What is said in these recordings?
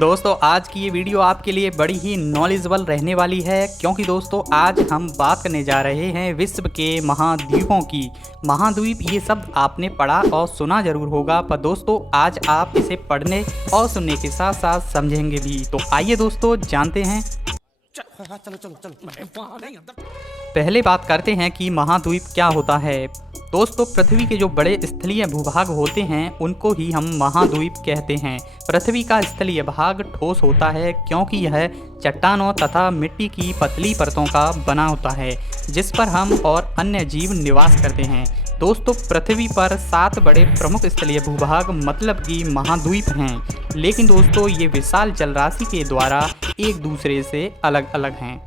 दोस्तों आज की ये वीडियो आपके लिए बड़ी ही नॉलेजेबल रहने वाली है, क्योंकि दोस्तों आज हम बात करने जा रहे हैं विश्व के महाद्वीपों की। महाद्वीप ये शब्द आपने पढ़ा और सुना जरूर होगा, पर दोस्तों आज आप इसे पढ़ने और सुनने के साथ साथ समझेंगे भी। तो आइए दोस्तों जानते हैं। पहले बात करते हैं कि महाद्वीप क्या होता है। दोस्तों पृथ्वी के जो बड़े स्थलीय भूभाग होते हैं उनको ही हम महाद्वीप कहते हैं। पृथ्वी का स्थलीय भाग ठोस होता है क्योंकि यह चट्टानों तथा मिट्टी की पतली परतों का बना होता है, जिस पर हम और अन्य जीव निवास करते हैं। दोस्तों पृथ्वी पर 7 बड़े प्रमुख स्थलीय भूभाग मतलब कि महाद्वीप हैं, लेकिन दोस्तों ये विशाल जलराशि के द्वारा एक दूसरे से अलग अलग हैं।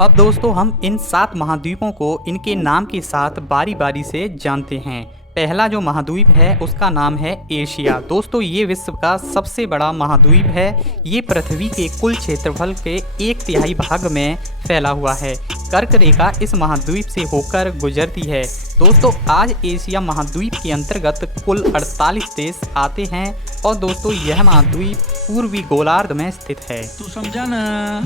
अब दोस्तों हम इन 7 महाद्वीपों को इनके नाम के साथ बारी बारी से जानते हैं। पहला जो महाद्वीप है उसका नाम है एशिया। दोस्तों ये विश्व का सबसे बड़ा महाद्वीप है। ये पृथ्वी के कुल क्षेत्रफल के 1/3 भाग में फैला हुआ है। कर्क रेखा इस महाद्वीप से होकर गुजरती है। दोस्तों आज एशिया महाद्वीप के अंतर्गत कुल 48 देश आते हैं और दोस्तों यह महाद्वीप पूर्वी गोलार्ध में स्थित है। तू समझा ना?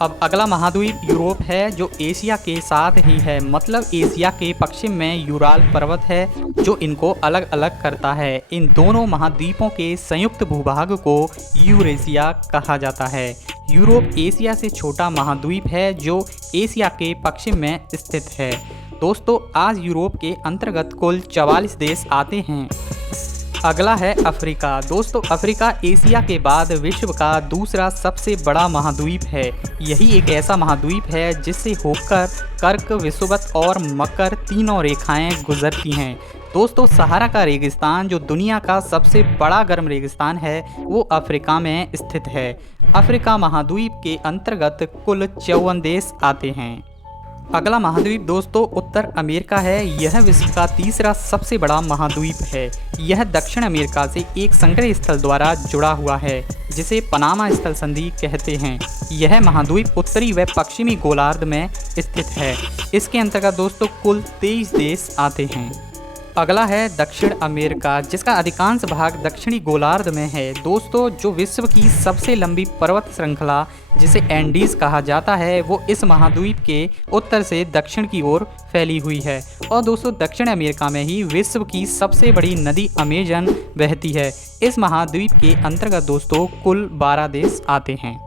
अब अगला महाद्वीप यूरोप है, जो एशिया के साथ ही है। मतलब एशिया के पश्चिम में यूराल पर्वत है जो इनको अलग अलग करता है। इन दोनों महाद्वीपों के संयुक्त भूभाग को यूरेशिया कहा जाता है। यूरोप एशिया से छोटा महाद्वीप है जो एशिया के पश्चिम में स्थित है। दोस्तों आज यूरोप के अंतर्गत कुल 44 देश आते हैं। अगला है अफ्रीका। दोस्तों अफ्रीका एशिया के बाद विश्व का दूसरा सबसे बड़ा महाद्वीप है। यही एक ऐसा महाद्वीप है जिससे होकर कर्क, विषुवत और मकर तीनों रेखाएं गुजरती हैं। दोस्तों सहारा का रेगिस्तान जो दुनिया का सबसे बड़ा गर्म रेगिस्तान है वो अफ्रीका में स्थित है। अफ्रीका महाद्वीप के अंतर्गत कुल 54 देश आते हैं। अगला महाद्वीप दोस्तों उत्तर अमेरिका है। यह विश्व का तीसरा सबसे बड़ा महाद्वीप है। यह दक्षिण अमेरिका से एक संग्रह स्थल द्वारा जुड़ा हुआ है जिसे पनामा स्थल संधि कहते हैं। यह महाद्वीप उत्तरी व पश्चिमी गोलार्ध में स्थित है। इसके अंतर्गत दोस्तों कुल 23 देश आते हैं। अगला है दक्षिण अमेरिका, जिसका अधिकांश भाग दक्षिणी गोलार्ध में है। दोस्तों जो विश्व की सबसे लंबी पर्वत श्रृंखला जिसे एंडीज कहा जाता है वो इस महाद्वीप के उत्तर से दक्षिण की ओर फैली हुई है। और दोस्तों दक्षिण अमेरिका में ही विश्व की सबसे बड़ी नदी अमेजन बहती है। इस महाद्वीप के अंतर्गत दोस्तों कुल 12 देश आते हैं।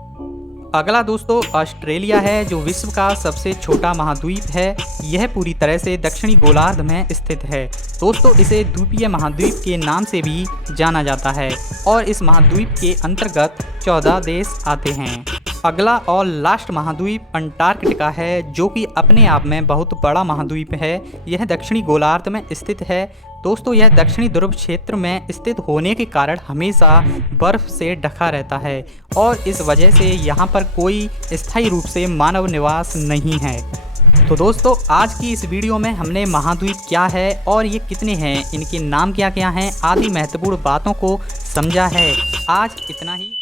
अगला दोस्तों ऑस्ट्रेलिया है, जो विश्व का सबसे छोटा महाद्वीप है। यह पूरी तरह से दक्षिणी गोलार्ध में स्थित है। दोस्तों इसे द्वीपीय महाद्वीप के नाम से भी जाना जाता है और इस महाद्वीप के अंतर्गत 14 देश आते हैं। अगला और लास्ट महाद्वीप अंटार्कटिका है, जो कि अपने आप में बहुत बड़ा महाद्वीप है। यह दक्षिणी गोलार्ध में स्थित है। दोस्तों यह दक्षिणी ध्रुव क्षेत्र में स्थित होने के कारण हमेशा बर्फ से ढका रहता है और इस वजह से यहाँ पर कोई स्थायी रूप से मानव निवास नहीं है। तो दोस्तों आज की इस वीडियो में हमने महाद्वीप क्या है और ये कितने हैं, इनके नाम क्या क्या हैं आदि महत्वपूर्ण बातों को समझा है। आज इतना ही।